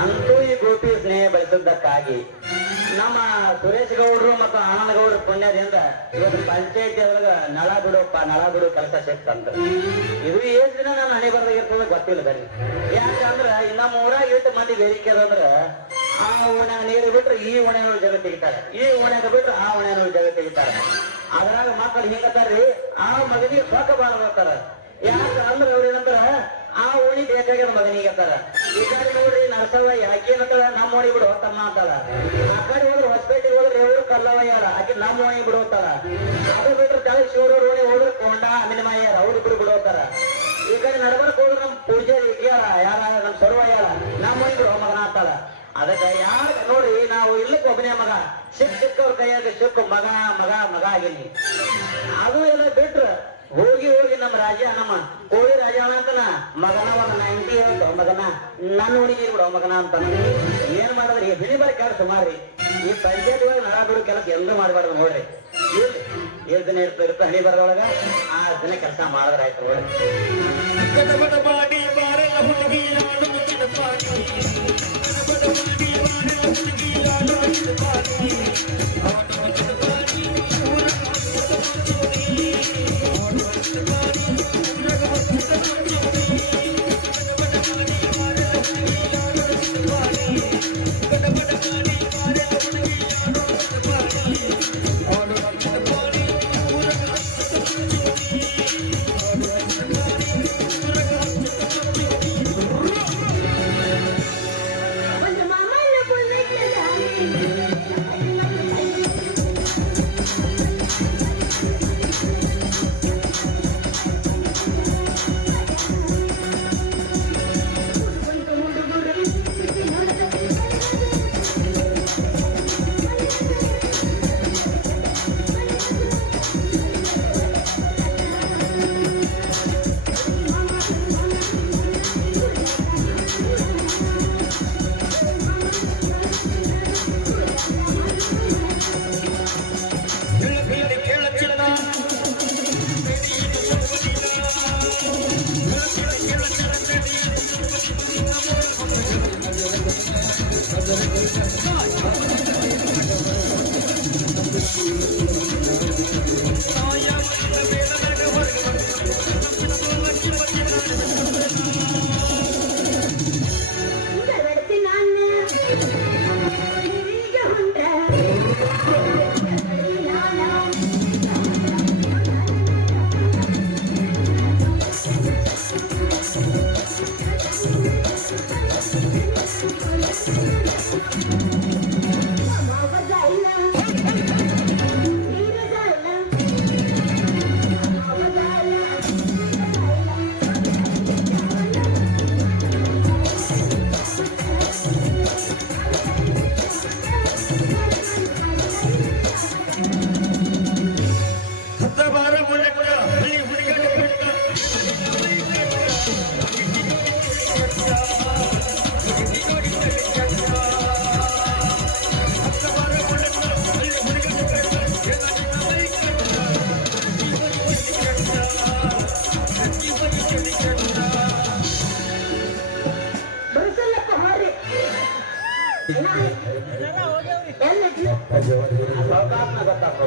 ಅಂತೂ ಈ ಗ್ರೂಪಿ ಸ್ನೇಹ ಬೆಳೆಸಿದ್ದಕ್ಕಾಗಿ ನಮ್ಮ ಸುರೇಶ್ ಗೌಡ್ರು ಮತ್ತು ಆನಂದ ಗೌಡ್ರ ಪುಣ್ಯದಿಂದ ಇವತ್ತು ಪಂಚಾಯತಿ ಒಳಗ ನಳ ಬಿಡು ಕೆಲಸ ಸಿಕ್ತಂತ. ಇದು ಏನ್ ದಿನ ನಾನು ಹಣೆ ಬರ್ದಾಗಿರ್ತದ ಗೊತ್ತಿಲ್ಲ ಬರೀ. ಯಾಕಂದ್ರ ನಮ್ಮ ಊರಾಗ ಎಷ್ಟು ಮಂದಿ ಬೇಡಿಕೆ ಅದಂದ್ರ ಆ ಓಣ್ಯಾಗ ನೀರು ಬಿಟ್ರೆ ಈ ಓಣ್ಯಾನವ್ರು ಜಗ ತೆಗಿತಾರೆ, ಈ ಓಣ್ಯಾಗ ಬಿಟ್ರೆ ಆ ಓಣ್ಯಾನವ್ರು ಜಗ ತೆಗಿತಾರೆ. ಅದ್ರಾಗ ಮಕ್ಕಳು ಹಿಂಗತ್ತಾರ್ರಿ, ಆ ಮಗನಿಗೆ ಸೊಕ್ಕ ಬಾಳ ಬರ್ತಾರ. ಯಾಕಂದ್ರ ಅವ್ರೇನಂತಾರ ಆ ಓಣಿ ಬೇಕಾಗ್ಯದ ಮಗನಿಗೆ ಅಂತಾರ. ಈ ಕಡೆ ನೋಡ್ರಿ ನರ್ಸವ್ವ ಯಾಕೇನಂತಾರ ನಮ್ಮ ಓಣಿ ಬಿಡು ತಮ್ಮ ಅಂತಾಳ. ಆ ಕಡೆ ಹೋದ್ರೆ ಹೊಸಪೇಟೆಗೆ ಹೋದ್ರೆ ಎವ್ರು ಕಲ್ಲವಯ್ಯಾರ ಆಕೆ ನಮ್ಮ ಓಣಿ ಬಿಡೋತಾರ. ಅದು ಬಿಟ್ರೆ ತಲೆ ಶಿವರವ್ರ ಓಣಿ ಹೋದ್ರೆ ಕೊಂಡ ಅಮಿನಮಯ್ಯಾರ ಅವ್ರಿಬ್ರು ಬಿಡೋತಾರ. ಈ ಕಡೆ ನಡ್ಬರ್ಕ್ ಹೋದ್ರೆ ನಮ್ ಪೂಜಾರಿ ಯಾರ ನಮ್ ಸರ್ವಯ್ಯಾರ ನಮ್ಮ ಓಣಿ ಬಿಡು ಮಗನ ಅಂತಾಳ. ಅದಕ್ಕೆ ಯಾರ ನೋಡ್ರಿ ನಾವು ಇಲ್ಲಕ್ಕೆ ಒಬ್ಬನೇ ಮಗ ಸಿಕ್ಕವ್ರ ಕೈಯಾಗ ಸಿಕ್ಕ ಮಗ ಮಗ ಮಗ ಆಗಿನಿ. ಅದು ಎಲ್ಲ ಬಿಟ್ರ ಹೋಗಿ ನಮ್ಮ ರಾಜ ನಮ್ಮ ಕೋಳಿ ರಾಜ ಅಂತನ ಮಗನ ಒಂದು 90 ಹೇಳ್ತು ಮಗನ ನನ್ನ ಹುಡುಗಿ ಬಿಡೋ ಮಗನ ಅಂತ. ಏನ್ ಮಾಡಿದ್ರಿ ಬಿಳಿ ಬರ ಕೆಲಸ ಮಾಡ್ರಿ. ಈ ಪಂಚಾಯತ್ ಒಳಗೆ ನಳ ಬಿಡೋ ಕೆಲಸ ಎಲ್ಲರೂ ಮಾಡಬಾರ್ದು ನೋಡ್ರಿ. ಏಳು ದಿನ ಇರ್ತ ಹಣಿ ಬರದೊಳಗ ಆ ದಿನ ಕೆಲಸ ಮಾಡಿದ್ರ ಆಯ್ತು ನೋಡ್ರಿ.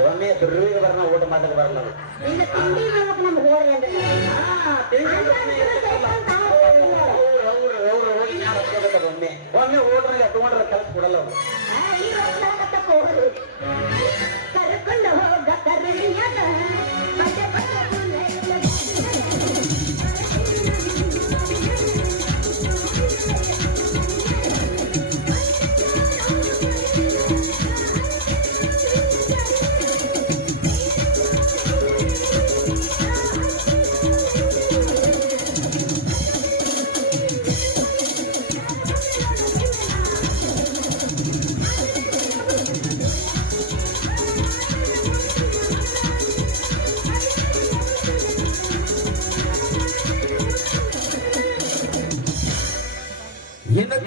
ಒಮ್ಮೆ ದುರ್ವಿಗೆ ಬರ್ನ ಊಟ ಮಾಡಕ್ಕೆ ಬರಲ್ಲ. ಒಮ್ಮೆ ಓಟ್ರಿಗೆ ತಗೊಂಡ್ರೆ ಕೆಲಸ ಕೊಡಲ್ಲ. ಕರ್ಕೊಂಡು ಹೋಗ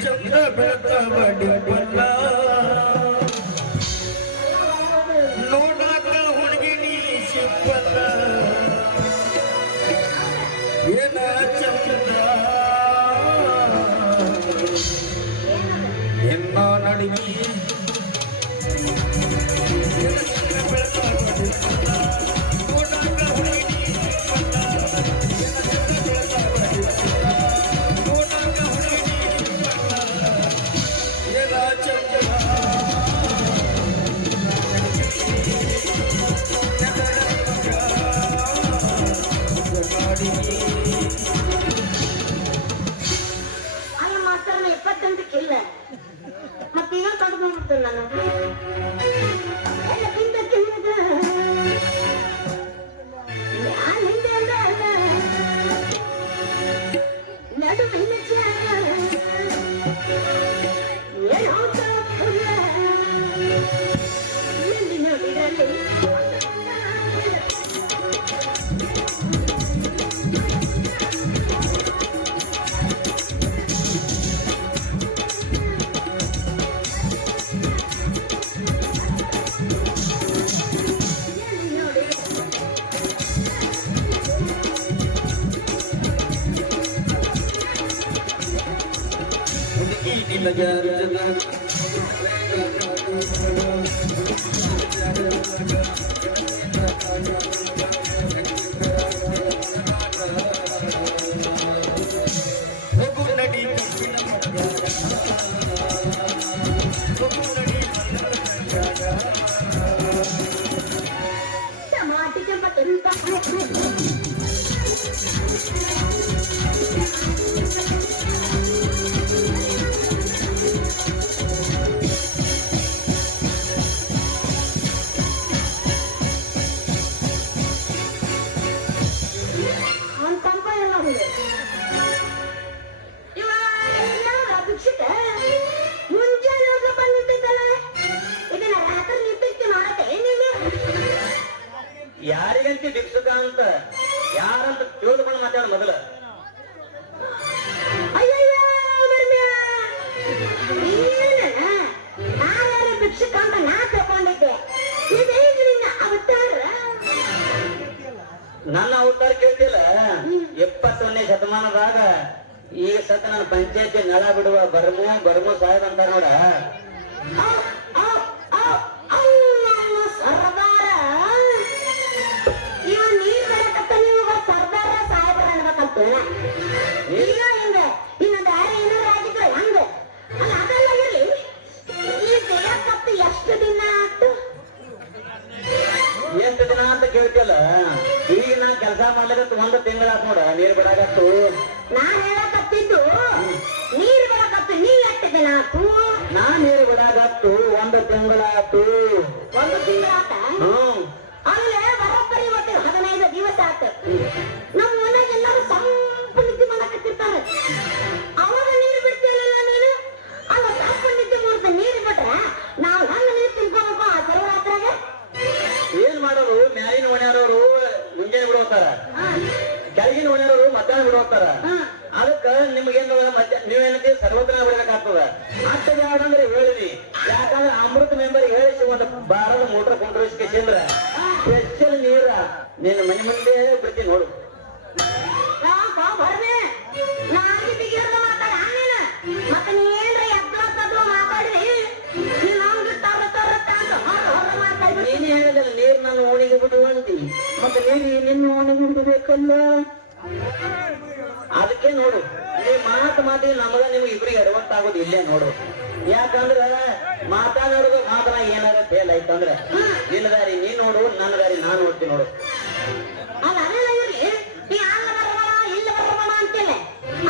ಚಂದ ಬೆಳತಾವ ಡಿಂಪಲ್ಲ ನೋಡಾಕ ಹುಡುಗಿ ನೀ ಸಿಂಪಲ್ಲ ಏನ ಚಂದ ಎನ್ನ ನಡಿಗೆ ಅಲ್ಲ ಮಾಸ್ತರ್ನ 20 ಮತ್ತೀಗ ತಡೆದು ಬಿಡ್ತೇನೆ ನಾನು ಎಲ್ಲಕ್ಕಿಂತ ಚಿನ್ನದ ಹಿಂದೆ ಅಲ್ಲ ನಡುವಿನ ನೋಡಿರಲ್ಲಿ ಟಮಾಟಿ ಕೆಂಪ ಕೆಂಪ ಯಾರಿಗಂತಿ ಭಿಕ್ಷುಕ ಅಂತ ಯಾರಂತ ತಿಳಿದುಕೊಂಡು ಮಾತಾಡ ಮೊದಲ ಭಿಕ್ಷುಕ ಅಂತ ನಾ ತಗೊಂಡಿದ್ದೆ ಇದೇನಿನ್ನ ಅವತಾರ ನನ್ನ ಅವತಾರ ಕೇಳ್ತಿಲ್ಲ 70ನೇ ಶತಮಾನದಾಗ ಈಗ ಸತ ನನ್ನ ಪಂಚಾಯತಿ ನಳ ಬಿಡುವ ಬರ್ಮು ಸಾಹೇಬ್ ಅಂತ ನೋಡ ಸರ್ದಾರ ಇವ ನೀರ್ ಬರಕತ್ತ ನೀವು ಸರ್ದಾರ ಸಾಹೇಬರ ಅನ್ಬೇಕಂತ ಈಗ ಹಿಂಗ ಇನ್ನ ಬೇರೆ ಏನಾರ ಆಗಿದ್ರೆ ಹಂಗ ಅಲ್ಲ ಅದೆಲ್ಲ ಇರ್ಲಿ ಈ ದೇಹಕ್ಕತ್ತು ಎಷ್ಟು ದಿನ ಆಯ್ತು ಎಷ್ಟು ದಿನ ಅಂತ ಕೇಳ್ತಿಲ್ಲ ಈಗ ನಾ ಕೆಲಸ ಮಾಡ್ಲಿಕ್ಕೆ 1 ತಿಂಗಳಾತ್ ನೋಡ ನೀರ್ ಬಿಡಾಕತ್ತು ನಾ ಹೇಳಕತ್ತಿದ್ದು ನೀರ್ ಬರಕತ್ತು ನೀ ಎಷ್ಟು ದಿನ ಆತು ನಾ ನೀರ್ ಬಿಡಾಕತ್ತು 1 ತಿಂಗಳಾತು 1 ತಿಂಗಳಾತ ಆಮೇಲೆ ಬರೋಬ್ಬರಿ ಇವತ್ತು 15 ದಿವಸ ಆತ ನಮ್ಮ ಮನೆಗೆ ಎಲ್ಲರೂ ಸಂಪು ನಿದ್ದೆ ಮಾಡಕತ್ತಿರ್ತಾರೆ ಅವಾಗ ನೀರು ಬಿಡ್ತಿರ್ಲಿಲ್ಲ ನೀನು ಅಲ್ಲ ಸಂಪು ನಿದ್ದೆ ಮಾಡ್ತಾ ನೀರು ಬಿಟ್ರೆ ನಾವು ಹೆಂಗ ನೀರು ತಿನ್ಕೋಬೇಕು ಆ ಸರ್ವರಾತ್ರಾಗ ಏನ್ ಮಾಡೋರು ಮ್ಯಾಲಿನ ಮನೆಯವರು ಮುಂಜಾನೆ ಬಿಡೋತಾರ ಕೆಳಗಿನ ಮನೆಯವರು ಮಧ್ಯಾಹ್ನ ಬಿಡೋತಾರ ಅದಕ್ಕ ನಿಮ್ಗೇನ್ ನೀವೇನಂತ ಸರ್ವತ್ರ ಬಿಡ್ಬೇಕಾಗ್ತದ ಅಷ್ಟ ಬ್ಯಾಡ ಅಂದ್ರೆ ಹೇಳಿವಿ ಯಾಕಂದ್ರೆ ಅಮೃತ ಮೆಂಬರ್ ಹೇಳಿಸಿ ಒಂದು ಬಾರದ ಮೋಟರ್ ಕೊಂಡ್ರಿಸ್ಕೇಸಿಂದ್ರ ಸ್ಪೆಷಲ್ ನೀರ ನಿನ್ನ ಮನೆ ಮುಂದೆ ಬಿಡ್ತೀನಿ ನೋಡು ಬರ್ದೆ ನಾಗಿ ಬಿಗಿರ್ದ ಮಾತಾಡ ಹಂಗೇನ ಮತ್ತೆ ನೀ ಏನ್ರ ಎತ್ತಲತ್ತದು ಮಾತಾಡಿರಿ ನೀನ್ ಹಂಗ ತರತ್ತ ಅಂತ ಹೊರ ಮಾತಾಡ್ಬಿಡಿ ನೀನೇ ಹೇಳಿದಲ್ಲ ನೀರ್ ನಾನು ಓಣಿಗೆ ಬಿಡು ಅಂತಿ ಮತ್ತೆ ನೀರು ನಿನ್ನ ಓಣಿಗೆ ಬಿಡಬೇಕಲ್ಲ ಅದಕ್ಕೆ ನೋಡು ಈ ಮಾತಿಗೆ ನಮಗ ನಿಮ್ಗೆ ಇಬ್ರಿಗೆ ಅಡವಂತಾಗೋದು ಇಲ್ಲೇ ನೋಡು ಯಾಕಂದ್ರ ಮಾತಾಡೋದು ಮಾತ್ರ ಏನಾರ ಫೇಲ್ ಆಯ್ತು ಅಂದ್ರೆ ನಿನ್ನ ದಾರಿ ನೀನ್ ನೋಡು ನನ್ನ ದಾರಿ ನಾನ್ ನೋಡ್ತೀನಿ ನೋಡು ಅಲ್ಲ ಅದೆಲ್ಲ ಇರ್ಲಿ ನೀ ಅಲ್ಲ ಬರಬೇಡ ಇಲ್ಲಿ ಬರಬೇಡ ಅಂತಿಲ್ಲ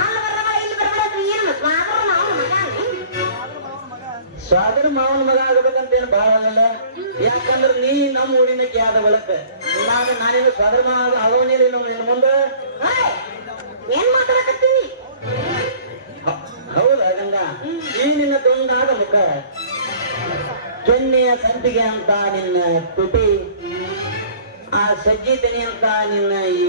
ಅಲ್ಲ ಬರಬೇಡ ಇಲ್ಲಿ ಬರಬೇಡ ಅಂದ್ರೆ ಏನು ಸ್ವಾದರ ಮಾವನ ಮಗ ಸ್ವಾದರ ಮಾವನ ಮಗ ಆಗಬೇಕಂತ ಏನು ಭಾಳ ಅಲ್ಲ ಯಾಕಂದ್ರೆ ನೀ ನಮ್ಮ ಊರಿನಕ್ಕೆ ಆದ ಬಳಕ ನಾನೇನು ಸ್ವಾದರ ಮಾವ ಆಗವನೇಲಿ ನಿನ್ನ ಮುಂದೆ ಏನ್ ಮಾತಾಡಕತ್ತೀನಿ ಹೌದಾ ಗಂಗಾ ಈ ನಿನ್ನ ದೊಂದಾದ ಮುಖ ಕೆನ್ನೆಯ ಸಂಪಿಗೆ ಅಂತ ನಿನ್ನ ತುಟಿ ಆ ಸಜ್ಜಿ ತೆನೆ ಅಂತ ನಿನ್ನ ಈ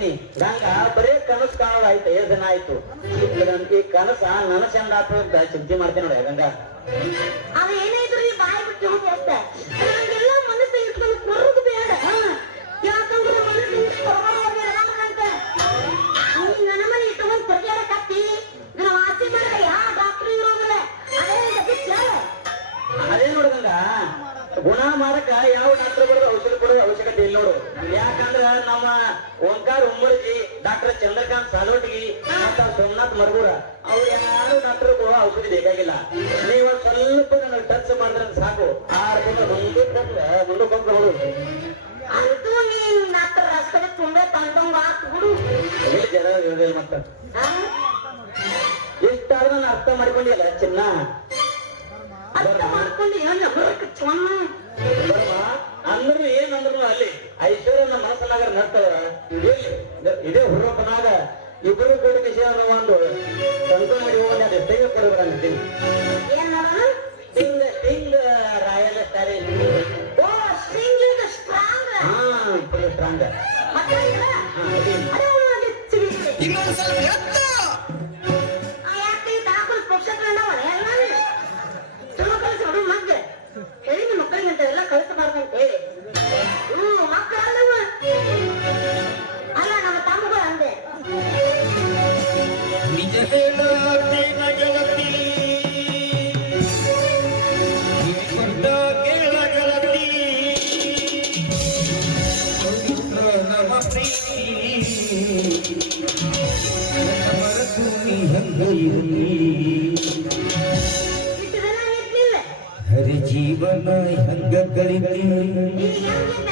ಹೇಳ್ತೀನಿ ಗಂಗ ಬರೇ ಕನಸು ಕಾಣೋದು ಆಯ್ತು 5 ದಿನ ಆಯ್ತು ಈ ಕನಸ ನನ್ನ ಚಂದ ಅಂತ ಚಿಂತೆ ಮಾಡ್ತೇನೆ ನೋಡಿ ಗಂಗ ಅದು ಏನಾಯ್ತು ರೀ ಬಾಯಿ ಬಿಟ್ಟು ಹೋಗ್ತಾ ನಂಗೆಲ್ಲ ಮನಸ್ಸು ಇಟ್ಕೊಂಡು ಕೊರಗು ಬೇಡ ಯಾಕಂದ್ರೆ ಮನಸ್ಸು ಅಂತ ನನ್ನ ಮನೆ ಇಟ್ಕೊಂಡು ಪ್ರಚಾರ ಕತ್ತಿ ನಾವು ಆಸೆ ಮಾಡಿದ್ರೆ ಯಾವ ಡಾಕ್ಟರ್ ಇರೋದಿಲ್ಲ ಅದೇ ನೋಡ್ದಂಗ ಗುಣ ಮಾಡಕ ಯಾವ ಡಾಕ್ಟರ್ ಬರೋದು ಔಷಧ ಕೊಡೋದು ಅವಶ್ಯಕತೆ ಇಲ್ಲ ನೋಡು ಯಾಕಂದ್ರ ನಮ್ಮ ಓಂಕಾರ ಉಮ್ಮರ್ಜಿ ಡಾಕ್ಟರ್ ಚಂದ್ರಕಾಂತ್ ಸಾಲೋಟಿಗಿ ಮತ್ತ ಸೋಮನಾಥ್ ಮರಗೂರ ಅವ್ರು ಯಾರು ಡಾಕ್ಟರ್ ಔಷಧಿ ಬೇಕಾಗಿಲ್ಲ ನೀವು ಸ್ವಲ್ಪ ನನಗೆ ಟಚ್ ಮಾಡಿದ್ರೆ ಸಾಕು 6 ತಿಂಗಳು ಮುಂದಕ್ಕೆ ಹೋಗುದು ಅಂತೂ ನೀನ್ ಡಾಕ್ಟರ್ ರಸ್ತೆ ತುಂಬಾ ತಂದಂಗ ಹಾಕ್ಬಿಡು ಜನ ಇರೋದಿಲ್ಲ ಮತ್ತ ಎಷ್ಟಾದ್ರೂ ನಾನು ಅರ್ಥ ಮಾಡ್ಕೊಂಡಿಲ್ಲ ಚಿನ್ನ ಅರ್ಥ ಮಾಡ್ಕೊಂಡು ಏನು ಚೊನ್ನ ಅಂದ್ರೂ ಏನಂದ್ರು ಅಲ್ಲಿ ಐಶ್ವರ್ಯ ನಮ್ಮ ಮನಸ್ಸನ್ನಾಗ ನಡ್ತದ ಇದೇ ಹುರುಪನಾಗ ಇಬ್ಬರು ಕೂಡ ವಿಷಯ ಒಂದು ಸಂತ ಮಾಡಿ ಹೋಗಿ ಅದು ತೆಗೆ ಕೊಡೋದು ಅಂತೀನಿ ಏನ್ ಸ್ಟಿಂಗ್ ಸ್ಟಿಂಗ್ ರಾಯಲ್ ಸ್ಟಾರ್ ಓ ಸ್ಟ್ರಿಂಗ್ ಸ್ಟ್ರಾಂಗ್ ಫುಲ್ ಸ್ಟ್ರಾಂಗ್ ಮತ್ತೆ ಇನ್ನೊಂದು ಸ್ವಲ್ಪ ಎತ್ತ ಯಾಕೆ ದಾಖಲು ಪಕ್ಷಗಳವ ಎಲ್ಲ ಚಲೋ ಕಲಿಸಿ ಹುಡುಗ ಮಗ್ಗೆ ಹೇಳಿ ಮಕ್ಕಳಿಗೆ ಎಲ್ಲ ಕಲಿಸಬಾರ್ದು ಅಂತ ಹೇಳಿ ಮಕ್ಕಳು ಅಲ್ಲವ ಅಲ್ಲ ನಮ್ಮ ತಮ್ಮಗಳು ಅಂದೆ ನಿಜ ಹೇಳತೇನ ಗೆಳತಿ ಕಿವಿಗೊಂಡ ಕೇಳ ಗೆಳತಿ ಪವಿತ್ರ ನಮ್ಮ ಪ್ರೀತಿ ಮರೆತು ನೀ ಹಂಗಿರುತ್ತೀ ಇಷ್ಟು ದಿನ ಇರ್ಲಿಲ್ಲ ಹರಿ ಜೀವನ ಹಂಗ ಕಳಿತಿ ಈಗ ಹೆಂಗಿದ್ದ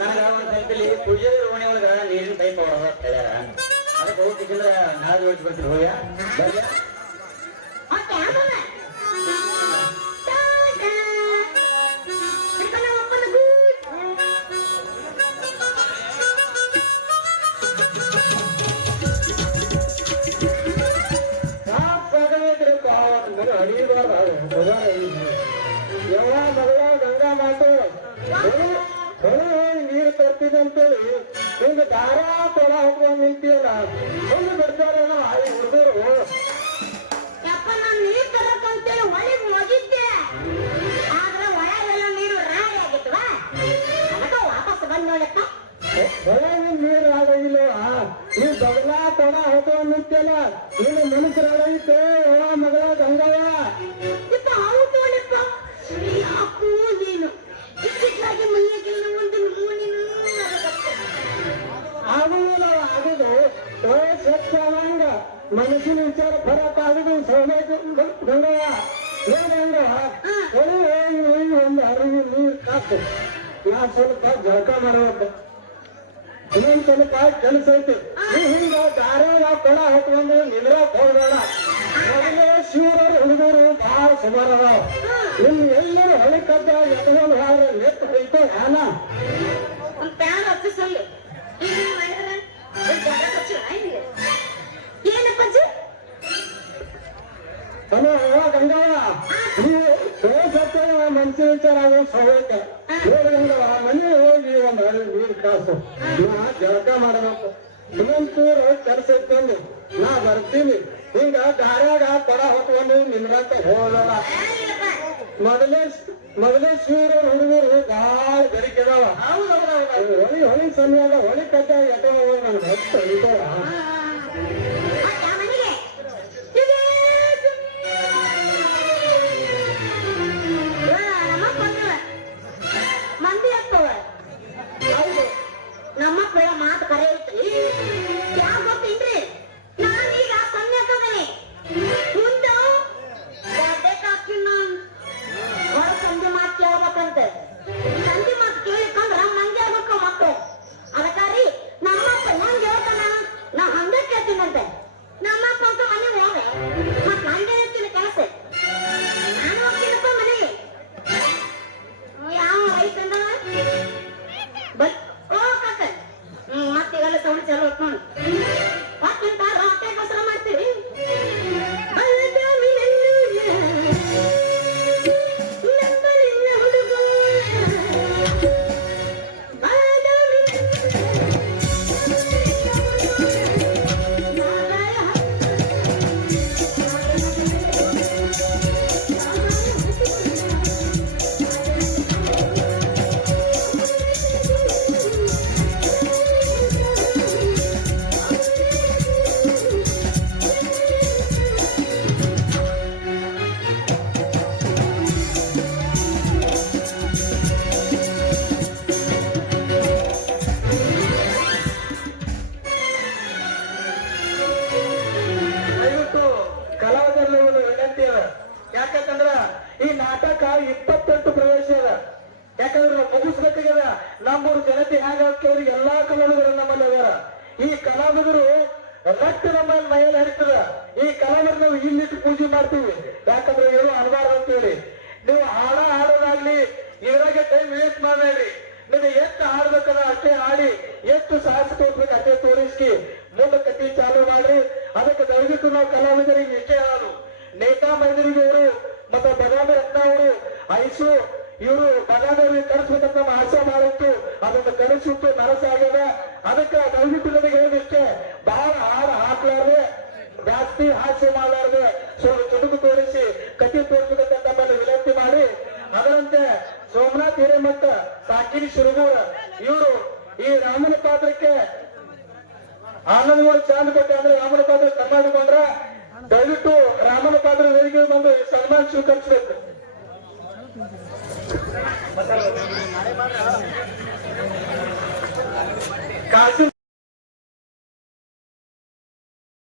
ನನಗ ಒಂದ್ ಸಂತಲಿ ಪೂಜಾರಿ ರೋಣಿ ಒಳಗ ನೀರಿನ ಪೈಪ್ ಹೊಡೆದ ಹೇಳ್ಯಾರ ಅದಕ್ಕೆ ಹೋಗ್ತಿದ್ರೆ ನಾಳೆ ಜೋಡಿಸ್ಬಿಡ್ತೀರಿ ಹೋಗ್ಯ ಬರ್ಯ ಮತ್ತೆ ಆಮೇಲೆ ಅಡಿಬಾರ್ದು ಯಾವ ಮಗಳ ಗಂಗಾ ಮಾತು ನೀರು ತರ್ತೀನಿ ಅಂತೇಳಿ ಹಿಂಗ ದಾರ ತೊಳ ಹಾಕೊಂಡು ನಿಂತಿಯಲ್ಲ ಒಂದು ಬಿಡ್ತಾರೇನೋ ಈ ಹುಡುಗರು. ಯಪ್ಪ ನಾನು ನೀರ್ ತರಕಂತೇಳಿ ಒಳಗ್ ಹೋಗಿದ್ದೆ, ಆದ್ರೆ ಒಳಗೆಲ್ಲ ನೀರು ರಾಡಿ ಆಗಿತ್ವಾ, ಅದಕ್ಕೆ ವಾಪಸ್ ಬಂದ್ ನೋಡಪ್ಪ. ಹೊಳಗಿನ ನೀರು ಆಗಿಲ್ಲ, ನೀವು ಬಗಲ ತೊಡ ಹಾಕೊಂಡು ನಿಂತಿಯಲ್ಲ ನೀನು ಮನುಷ್ಯರಾಗೈತೆ ಮಗಳ ಗಂಗವ್ವ. ಇಪ್ಪ ಹೌದು ನೋಡಪ್ಪ, ಯಾಕೂ ನೀನು ಇಷ್ಟಿಟ್ಟಾಗಿ ಮೈಯಾಗೆಲ್ಲ ಒಂದು ನೀನು ಆಗುದಿಲ್ಲ ಆಗುದು ಸ್ವಚ್ಛವಂಗ ಮನಸ್ಸಿನ ವಿಚಾರ ಫರಕ್ ಆಗುದು ಸೌಲಭ್ಯ ಗಂಗವ್ವ. ಏನ್ ಗಂಗವ್ವ ಹೊಳಿ ಹೋಗಿ ಒಂದು ಅರಿವಿ ನೀರು ಕಾಸು, ನಾ ಸ್ವಲ್ಪ ಜಳಕ ಮಾಡ್ಬೇಕು, ಇನ್ನೊಂದ್ ಸ್ವಲ್ಪ ಕೆಲಸ ಐತಿ. ನೀ ಹಿಂಗ ದಾರ್ಯಾಗ ಕೊಡ ಹಾಕೊಂಡು ನಿದ್ರಾಕ್ ಹೋಗ್ಬೇಡ. ಮೊದಲೇ ಶಿವರವ್ರ ಹುಡುಗರು ಬಹಳ ಸುಮಾರು ಅದಾವ. ನಿಮ್ ಎಲ್ಲರೂ ಹೊಳಿ ಕದ್ದ ಎತ್ಕೊಂಡು ಹಾರ ನೆತ್ತು ಹೋಯ್ತು ಯಾನ. ಒಂದು ಪ್ಯಾನ್ ಹಚ್ಚಿಸಲ್ಲಿ ಈಗ ಮಾಡಿದ್ರೆ ಜಾಗ ಹಚ್ಚಿಲ್ಲ ಹಿಂಗೆ ಏನಪ್ಪ ಅಜ್ಜಿ? ಹಲೋ ಗಂಗವ್ವ, ನೀವು ಸೋಸತ್ತೆ ಮನ್ಸಿನ ವಿಚಾರ ಆಗೋ ಸೌಲಭ್ಯ ನೋಡಿ ಗಂಗವ್ವ, ಮನೆ ಹೋಗಿ ಒಂದು ಅರಿವಿ ನೀರು ಕಾಸು, ನಾ ಜಳಕ ಮಾಡಬೇಕು. ಇನ್ನೊಂದ್ ಚೂರು ಕೆಲಸ ಇಟ್ಕೊಂಡು ನಾ ಬರ್ತೀನಿ. ಹಿಂಗ ದಾರ್ಯಾಗ ಕೊಡ ಹೊತ್ಕೊಂಡು ನಿಂದ್ರಂತ ಹೋಗಲ್ಲ. ಮೊದಲೇ ಶಿವರ ಹುಡುಗರು ಭಾಳ ಬೆರಿಕೆದಾವ. ಹೊಳಿ ಸಮಯದ ಹೊಳಿ ಕಟ್ಟ ಎಟೋ ಹೋಗಿ ನಮ್ಗೆ ಹೆಚ್ಚು ಇದ್ದಾವ. ನಮ್ಮ ಮಕ್ಕಳ ಮಾತು ಕರೆ ಐತ್ರಿ, ಯಾಕೆ ಗೊತ್ತೇನ್ರಿ? ನಾನೀಗ ಸನ್ಯಾಸದನಿ ಮುಂದೆ ಬೇಕಾಕಿನ ಹೊರ ಸಂಜೆ ಮಾತು ಕೇಳ್ಬೇಕಂತೆ. ಸಂಜೆ ಮಾತು ಕೇಳಿಕೊಂಡ್ರ ಮಂಗೆ ಆಗ್ಬೇಕು ಮಕ್ಕಳು. ಅದಕ್ಕಾರಿ ನಮ್ಮಪ್ಪ ಹೆಂಗ್ ಹೇಳ್ತಾನ ನಾ ಹಂಗೆ ಕೇಳ್ತೀನಂತೆ. ನಮ್ಮಪ್ಪ ಅಂತ ಮನೆಗೆ ಹೋಗ ಮತ್ ಹಂಗೆ ಹೇಳ್ತೀನಿ ಕೆಲಸ. ನಾನು ಹೋಗ್ತೀನಪ್ಪ ಮನೆಗೆ. ಯಾವ ಐತಂದ ಬಟ್ ಓ ಕಾಕ ಮತ್ತೀಗೆಲ್ಲ ಸೌಂಡ್ ಚಾಲು ಆಯ್ತು ನೋಡಿ. ಮತ್ತೆಂತ ಹೊಟ್ಟೆ ಕಸರ ಮಾಡ್ತೀವಿ. ದಯವಿಟ್ಟು ಕಲಾವಿದರಲ್ಲಿ ಒಂದು ವಿನಂತಿ ಅದ. ಯಾಕಂತಂದ್ರ ಈ ನಾಟಕ 28 ಪ್ರವೇಶ ಅದ. ಯಾಕಂದ್ರೆ ನಾವು ಮುಗಿಸ್ಬೇಕಾಗ್ಯದ. ನಮ್ಮೂರು ಜನತೆ ಹೇಗಾಗ್ತವ್ರಿ ಎಲ್ಲಾ ಕಲಾವಿದರು ನಮ್ಮಲ್ಲಿ ಅದಾರ. ಈ ಕಲಾವಿದರು ರಕ್ತ ನಮ್ಮಲ್ಲಿ ಮೈಯಲ್ಲಿ ಹರಿತದ. ಈ ಕಲಾವಿದರು ನಾವು ಇಲ್ಲಿಟ್ಟು ಪೂಜೆ ಮಾಡ್ತೀವಿ. ಯಾಕಂದ್ರೆ ಏನು ಅನ್ಬಾರ್ದು ಅಂತೇಳಿ ನೀವು ಹಾಡೋದಾಗ್ಲಿ ಇದ್ರಾಗೆ ಟೈಮ್ ವೇಸ್ಟ್ ಮಾಡಬೇಡ್ರಿ. ನೀವು ಎಷ್ಟು ಹಾಡ್ಬೇಕದ ಅಷ್ಟೇ ಹಾಡಿ, ಎಷ್ಟು ಸಾಹಸ ತೋರ್ಬೇಕು ಅಷ್ಟೇ ತೋರಿಸಿ ಮುಂದೆ ಕಟ್ಟಿ ಚಾಲು ಮಾಡ್ರಿ. ಅದಕ್ಕೆ ದಯವಿಟ್ಟು ನಾವು ಕಲಾವಿದರಿಗೆ ಇಷ್ಟೇ ಹೇಳೋದು, ನೇತಾ ಮೈದರಿಗೆ ಅವರು ಮತ್ತೆ ಬದಾಮಿ ರತ್ನ ಅವರು ಐಸು ಇವರು ಬದಾಮಿ ಕಳಿಸ್ಬೇಕಂತ ನಮ್ಮ ಆಸೆ ಮಾಡಿತ್ತು. ಅದನ್ನು ಕಳಿಸಿಟ್ಟು ನರಸಾಗ್ಯದ. ಅದಕ್ಕೆ ದಯವಿಟ್ಟು ನನಗೆ ಹೇಳಿದಿಷ್ಟೇ, ಬಹಳ ಹಾಡು ಹಾಕ್ಲಾರ್ದೆ ಜಾಸ್ತಿ ಹಾಸ್ಯ ಮಾಡಲಾರ್ದೆ ಸ್ವಲ್ಪ ಚುಟುಕು ತೋರಿಸಿ ಕಟ್ಟಿ ತೋರಿಸ್ಬೇಕಂತ ನಮ್ಮಲ್ಲಿ ವಿನಂತಿ ಮಾಡಿ, ಅದರಂತೆ ಸೋಮನಾಥ್ ಹಿರೇಮಠ ಸಾಕಿನಿ ಶಿರಗೂರ ಇವರು ಈ ರಾಮನ ಪಾತ್ರಕ್ಕೆ ಆನಂದಗಳು ಚಾಂದ್ ಕೊಟ್ಟೆ ಅಂದ್ರೆ ರಾಮನ ಪಾತ್ರ ಕರ್ನಾಟಕೊಂಡ್ರ ದಯವಿಟ್ಟು ರಾಮನ ಪಾತ್ರ ವೇದಿಕೆ ಬಂದು ಸನ್ಮಾನ ಸ್ವೀಕರಿಸಬೇಕು. ಕಾಶಿ